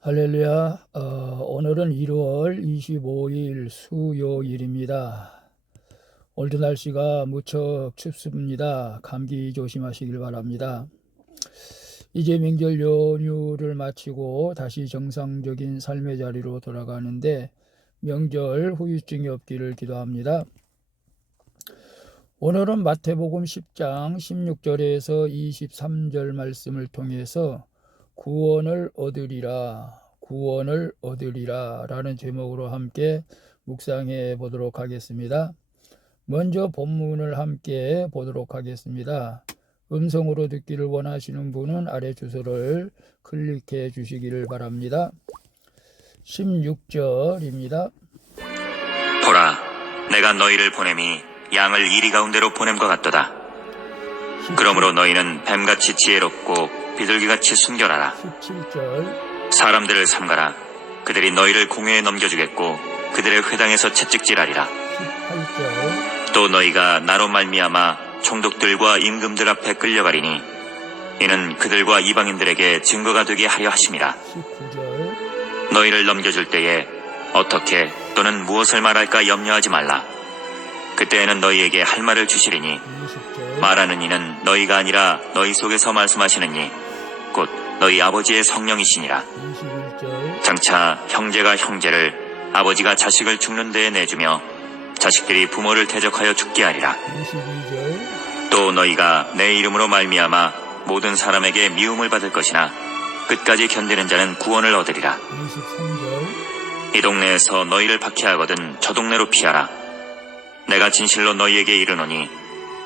할렐루야. 오늘은 1월 25일 수요일입니다. 오늘도 날씨가 무척 춥습니다. 감기 조심하시길 바랍니다. 이제 명절 연휴를 마치고 다시 정상적인 삶의 자리로 돌아가는데 명절 후유증이 없기를 기도합니다. 오늘은 마태복음 10장 16절에서 23절 말씀을 통해서 구원을 얻으리라 라는 제목으로 함께 묵상해 보도록 하겠습니다. 먼저 본문을 함께 보도록 하겠습니다. 음성으로 듣기를 원하시는 분은 아래 주소를 클릭해 주시기를 바랍니다. 16절입니다. 보라, 내가 너희를 보냄이 양을 이리 가운데로 보냄과 같도다. 그러므로 너희는 뱀같이 지혜롭고 비둘기같이 순결하라. 17절. 사람들을 삼가라. 그들이 너희를 공회에 넘겨주겠고 그들의 회당에서 채찍질하리라. 18절. 또 너희가 나로 말미암아 총독들과 임금들 앞에 끌려가리니 이는 그들과 이방인들에게 증거가 되게 하려 하심이라. 19절. 너희를 넘겨줄 때에 어떻게 또는 무엇을 말할까 염려하지 말라. 그때에는 너희에게 할 말을 주시리니 20절. 말하는 이는 너희가 아니라 너희 속에서 말씀하시는 이 곧 너희 아버지의 성령이시니라. 21절. 장차 형제가 형제를 아버지가 자식을 죽는 데에 내주며 자식들이 부모를 대적하여 죽게 하리라. 22절. 또 너희가 내 이름으로 말미암아 모든 사람에게 미움을 받을 것이나 끝까지 견디는 자는 구원을 얻으리라. 23절. 이 동네에서 너희를 박해하거든 저 동네로 피하라. 내가 진실로 너희에게 이르노니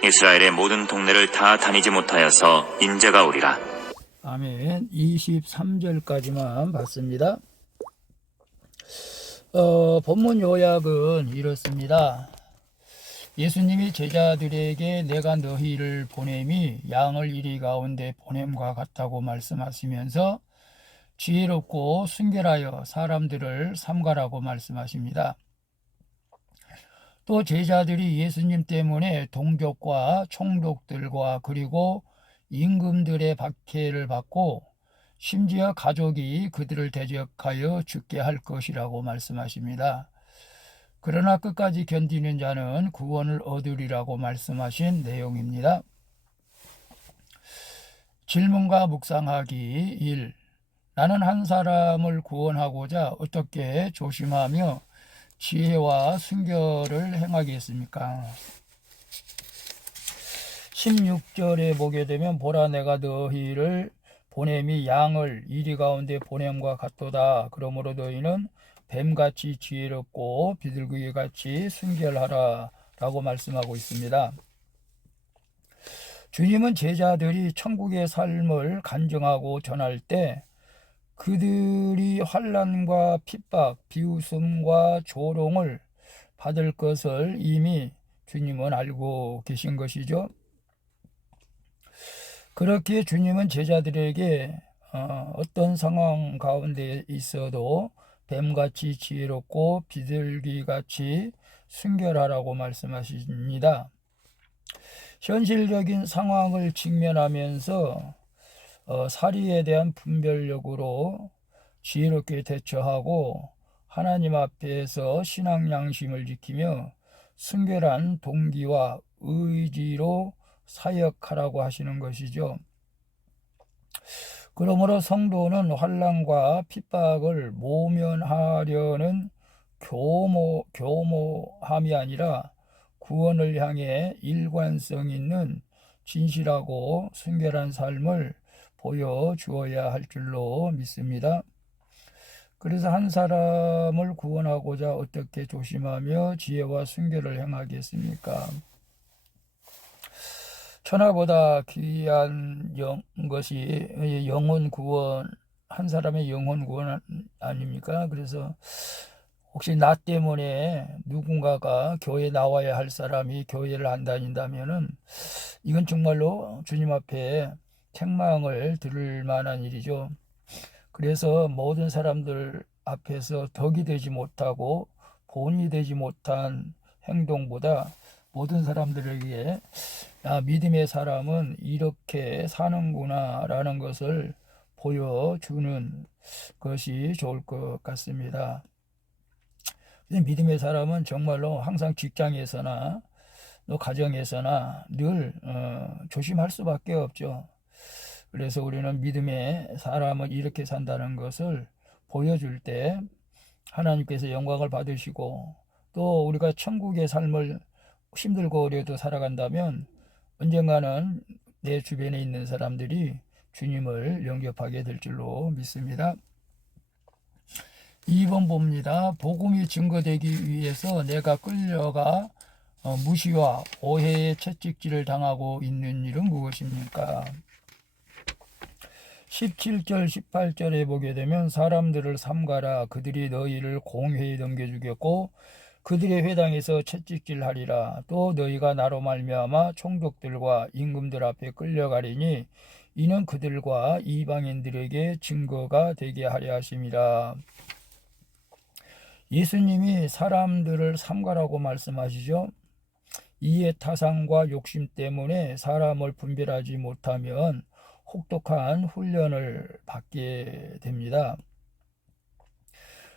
이스라엘의 모든 동네를 다 다니지 못하여서 인재가 오리라. 아멘. 23절까지만 봤습니다. 본문 요약은 이렇습니다. 예수님이 제자들에게 내가 너희를 보냄이 양을 이리 가운데 보냄과 같다고 말씀하시면서 지혜롭고 순결하여 사람들을 삼가라고 말씀하십니다. 또 제자들이 예수님 때문에 동족과 총독들과 그리고 임금들의 박해를 받고 심지어 가족이 그들을 대적하여 죽게 할 것이라고 말씀하십니다. 그러나 끝까지 견디는 자는 구원을 얻으리라고 말씀하신 내용입니다. 질문과 묵상하기 1. 나는 한 사람을 구원하고자 어떻게 조심하며 지혜와 순결을 행하겠습니까? 16절에 보게 되면 보라 내가 너희를 보냄이 양을 이리 가운데 보냄과 같도다. 그러므로 너희는 뱀같이 지혜롭고 비둘기같이 순결하라 라고 말씀하고 있습니다. 주님은 제자들이 천국의 삶을 간증하고 전할 때 그들이 환난과 핍박, 비웃음과 조롱을 받을 것을 이미 주님은 알고 계신 것이죠. 그렇기에 주님은 제자들에게 어떤 상황 가운데 있어도 뱀같이 지혜롭고 비둘기같이 순결하라고 말씀하십니다. 현실적인 상황을 직면하면서 사리에 대한 분별력으로 지혜롭게 대처하고 하나님 앞에서 신앙 양심을 지키며 순결한 동기와 의지로 사역하라고 하시는 것이죠. 그러므로 성도는 환난과 핍박을 모면하려는 교모함이 아니라 구원을 향해 일관성 있는 진실하고 순결한 삶을 보여주어야 할 줄로 믿습니다. 그래서 한 사람을 구원하고자 어떻게 조심하며 지혜와 순결을 행하겠습니까? 천하보다 귀한 것이 영혼 구원, 한 사람의 영혼 구원 아닙니까? 그래서 혹시 나 때문에 누군가가 교회에 나와야 할 사람이 교회를 안 다닌다면은 이건 정말로 주님 앞에 책망을 들을 만한 일이죠. 그래서 모든 사람들 앞에서 덕이 되지 못하고 본이 되지 못한 행동보다 모든 사람들에게 믿음의 사람은 이렇게 사는구나 라는 것을 보여주는 것이 좋을 것 같습니다. 믿음의 사람은 정말로 항상 직장에서나 또 가정에서나 늘 조심할 수밖에 없죠. 그래서 우리는 믿음의 사람은 이렇게 산다는 것을 보여줄 때 하나님께서 영광을 받으시고, 또 우리가 천국의 삶을 힘들고 어려도 살아간다면 언젠가는 내 주변에 있는 사람들이 주님을 영접하게 될 줄로 믿습니다. 2번 봅니다. 복음이 증거되기 위해서 내가 끌려가 무시와 오해의 채찍질을 당하고 있는 일은 무엇입니까? 17절 18절에 보게 되면 사람들을 삼가라. 그들이 너희를 공회에 넘겨주겠고 그들의 회당에서 채찍질하리라. 또 너희가 나로 말미암아 총독들과 임금들 앞에 끌려가리니 이는 그들과 이방인들에게 증거가 되게 하려 하심이라. 예수님이 사람들을 삼가라고 말씀하시죠. 이해 타산과 욕심 때문에 사람을 분별하지 못하면 혹독한 훈련을 받게 됩니다.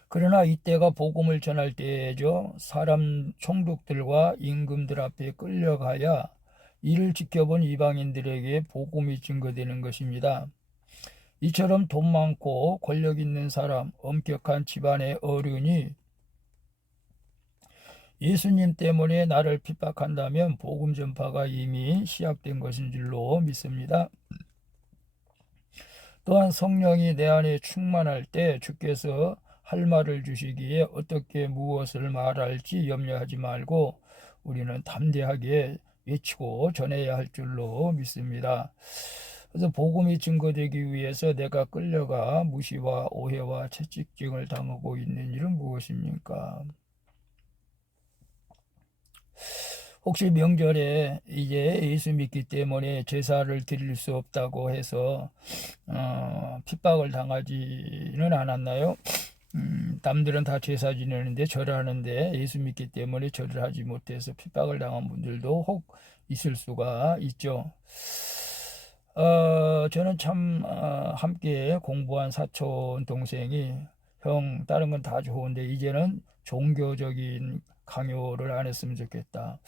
그러나 이때가 복음을 전할 때죠. 사람 총독들과 임금들 앞에 끌려가야 이를 지켜본 이방인들에게 복음이 증거되는 것입니다. 이처럼 돈 많고 권력 있는 사람, 엄격한 집안의 어른이 예수님 때문에 나를 핍박한다면 복음 전파가 이미 시작된 것인 줄로 믿습니다. 또한 성령이 내 안에 충만할 때 주께서 할 말을 주시기에 어떻게 무엇을 말할지 염려하지 말고 우리는 담대하게 외치고 전해야 할 줄로 믿습니다. 그래서 복음이 증거되기 위해서 내가 끌려가 무시와 오해와 채찍질을 당하고 있는 일은 무엇입니까? 혹시 명절에 이제 예수 믿기 때문에 제사를 드릴 수 없다고 해서 핍박을 당하지는 않았나요? 남들은 다 제사 지내는데 절을 하는데 예수 믿기 때문에 절을 하지 못해서 핍박을 당한 분들도 혹 있을 수가 있죠. 저는 참 함께 공부한 사촌 동생이 형 다른 건 다 좋은데 이제는 종교적인 강요를 안 했으면 좋겠다.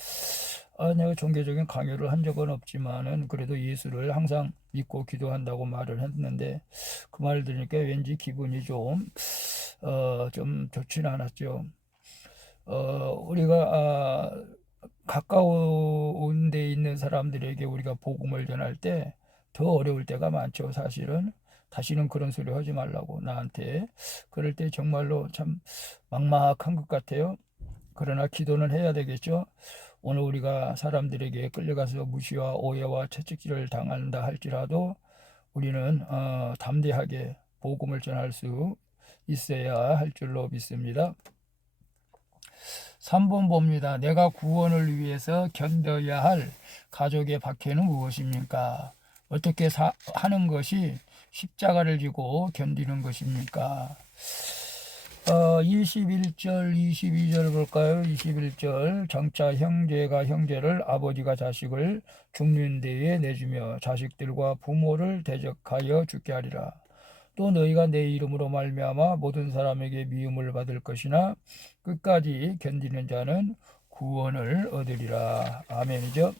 내가 종교적인 강요를 한 적은 없지만은 그래도 예수를 항상 믿고 기도한다고 말을 했는데 그 말을 들으니까 왠지 기분이 좀 좋지는 않았죠. 우리가 가까운 데 있는 사람들에게 우리가 복음을 전할 때 더 어려울 때가 많죠. 사실은 다시는 그런 소리 하지 말라고 나한테. 그럴 때 정말로 참 막막한 것 같아요. 그러나 기도는 해야 되겠죠. 오늘 우리가 사람들에게 끌려가서 무시와 오해와 채찍질을 당한다 할지라도 우리는 담대하게 복음을 전할 수 있어야 할 줄로 믿습니다. 3번 봅니다. 내가 구원을 위해서 견뎌야 할 가족의 박해는 무엇입니까? 어떻게 하는 것이 십자가를 지고 견디는 것입니까? 21절, 22절 볼까요? 21절 장차 형제가 형제를 아버지가 자식을 죽는 데에 내주며 자식들과 부모를 대적하여 죽게 하리라. 또 너희가 내 이름으로 말미암아 모든 사람에게 미움을 받을 것이나 끝까지 견디는 자는 구원을 얻으리라. 아멘이죠.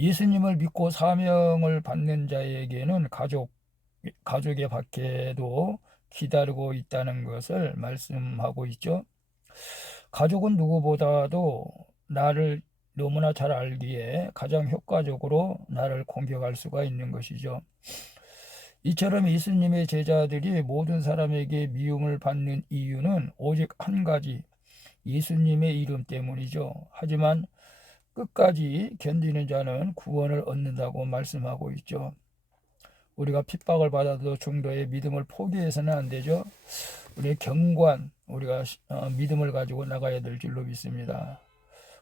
예수님을 믿고 사명을 받는 자에게는 가족의 박해도 기다리고 있다는 것을 말씀하고 있죠. 가족은 누구보다도 나를 너무나 잘 알기에 가장 효과적으로 나를 공격할 수가 있는 것이죠. 이처럼 예수님의 제자들이 모든 사람에게 미움을 받는 이유는 오직 한 가지, 예수님의 이름 때문이죠. 하지만 끝까지 견디는 자는 구원을 얻는다고 말씀하고 있죠. 우리가 핍박을 받아도 중도의 믿음을 포기해서는 안 되죠. 우리의 경관, 우리가 믿음을 가지고 나가야 될 줄로 믿습니다.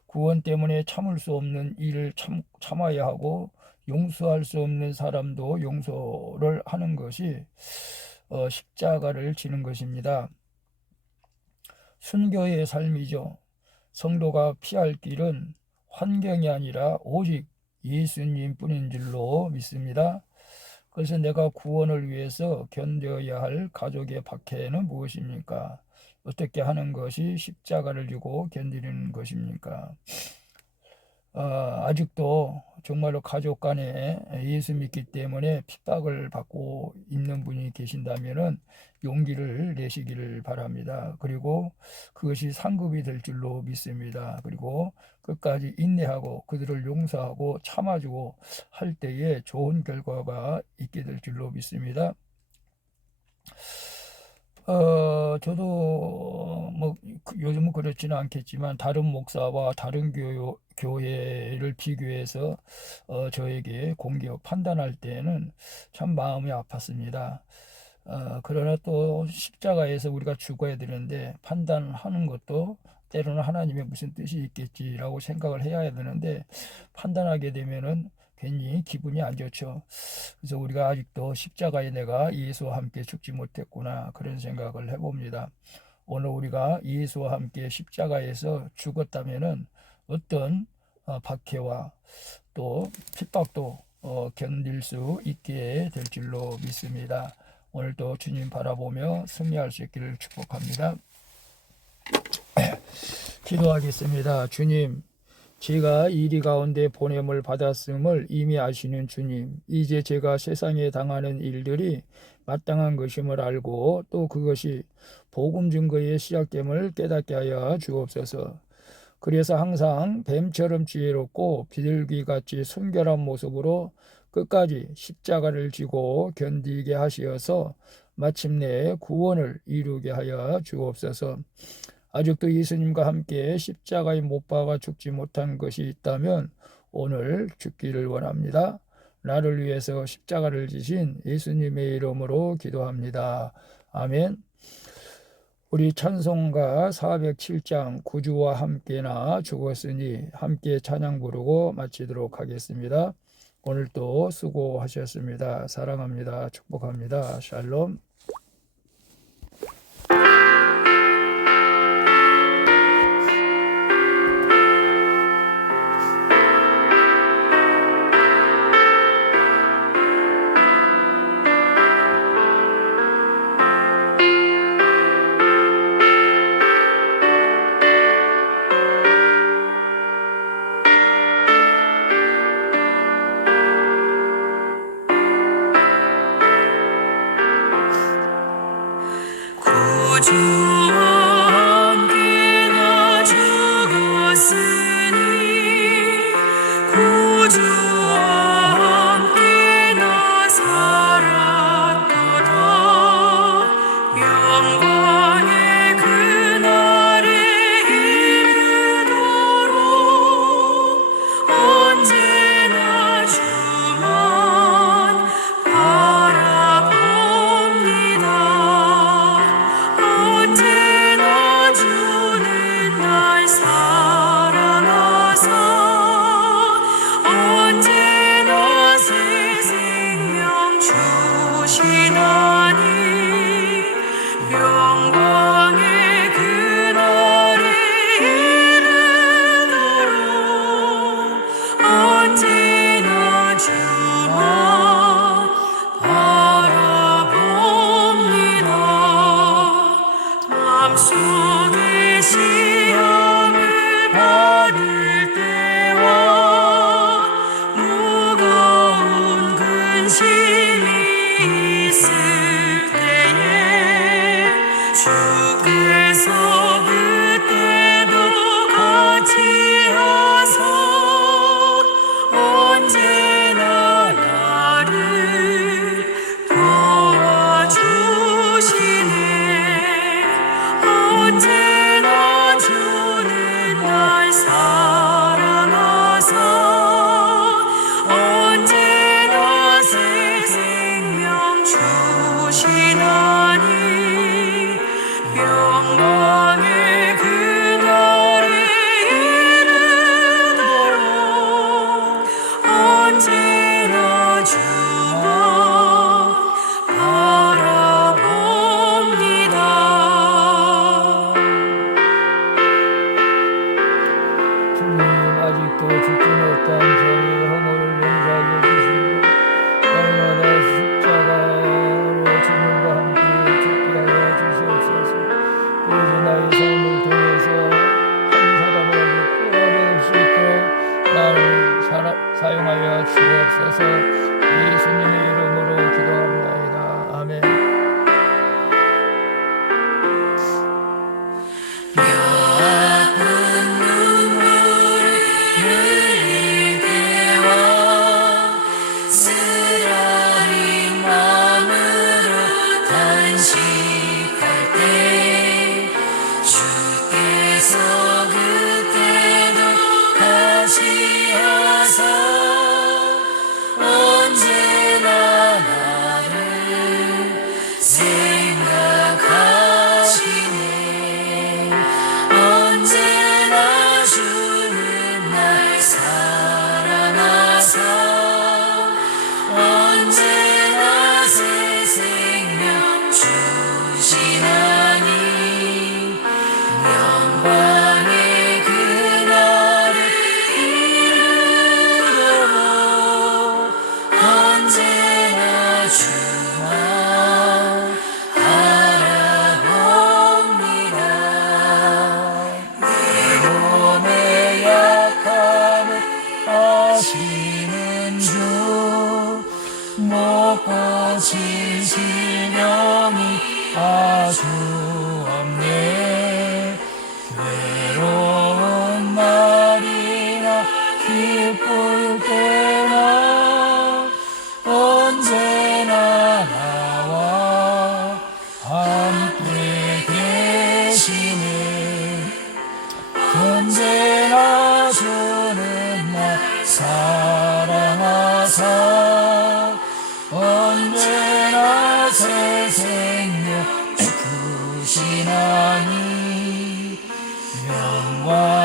구원 때문에 참을 수 없는 일을 참아야 하고 용서할 수 없는 사람도 용서를 하는 것이 십자가를 지는 것입니다. 순교의 삶이죠. 성도가 피할 길은 환경이 아니라 오직 예수님 뿐인 줄로 믿습니다. 그래서 내가 구원을 위해서 견뎌야 할 가족의 박해는 무엇입니까? 어떻게 하는 것이 십자가를 지고 견디는 것입니까? 아직도 정말로 가족 간에 예수 믿기 때문에 핍박을 받고 있는 분이 계신다면은 용기를 내시기를 바랍니다. 그리고 그것이 상급이 될 줄로 믿습니다. 그리고 끝까지 인내하고 그들을 용서하고 참아주고 할 때에 좋은 결과가 있게 될 줄로 믿습니다. 저도 요즘은 그렇지는 않겠지만 다른 목사와 다른 교회를 비교해서 저에게 공격 판단할 때는 참 마음이 아팠습니다. 그러나 또 십자가에서 우리가 죽어야 되는데 판단하는 것도 때로는 하나님의 무슨 뜻이 있겠지라고 생각을 해야 되는데 판단하게 되면은 괜히 기분이 안 좋죠. 그래서 우리가 아직도 십자가에 내가 예수와 함께 죽지 못했구나 그런 생각을 해봅니다. 오늘 우리가 예수와 함께 십자가에서 죽었다면은 어떤 박해와 또 핍박도 견딜 수 있게 될 줄로 믿습니다. 오늘도 주님 바라보며 승리할 수 있기를 축복합니다. 기도하겠습니다. 주님, 제가 이리 가운데 보냄을 받았음을 이미 아시는 주님, 이제 제가 세상에 당하는 일들이 마땅한 것임을 알고 또 그것이 복음 증거의 시작됨을 깨닫게 하여 주옵소서. 그래서 항상 뱀처럼 지혜롭고 비둘기같이 순결한 모습으로 끝까지 십자가를 지고 견디게 하시어서 마침내 구원을 이루게 하여 주옵소서. 아직도 예수님과 함께 십자가에 못 박아 죽지 못한 것이 있다면 오늘 죽기를 원합니다. 나를 위해서 십자가를 지신 예수님의 이름으로 기도합니다. 아멘. 우리 찬송가 407장 구주와 함께나 죽었으니 함께 찬양 부르고 마치도록 하겠습니다. 오늘도 수고하셨습니다. 사랑합니다. 축복합니다. 샬롬. 구주와 함께 나 죽었으니 구주와 함께 나 살았도다. 영광의 그날에 이르도록 언제나 주만 바라봅니다. 언제나 주는 날 사랑하사 언제나 새 생명 주시나니 영광의 그날에 이르도록 언제나 주만 바라봅니다. 마음속에 시험을 받을 때와 무거운 근심이 있을 때에 주께서 그때도 같이 하사 언제나 나를 도와주시네. 안식할 때 주께서 그때도 같이 하사 언제나 나를 생각하시네. 언제나 주는 날 사랑하사 언제나 새 생명 주시나니 영광의 그날을 이루도록 언제나 주만 바라봅니다. 내 몸의 약함을 아시는 주 못 고칠 질병이 아주 없네. 괴로운 날이나 기쁠 때나 언제나 나와 함께 계시네. 언제나 주는 날 사랑하사 언제나 새 생명 주시나니 영광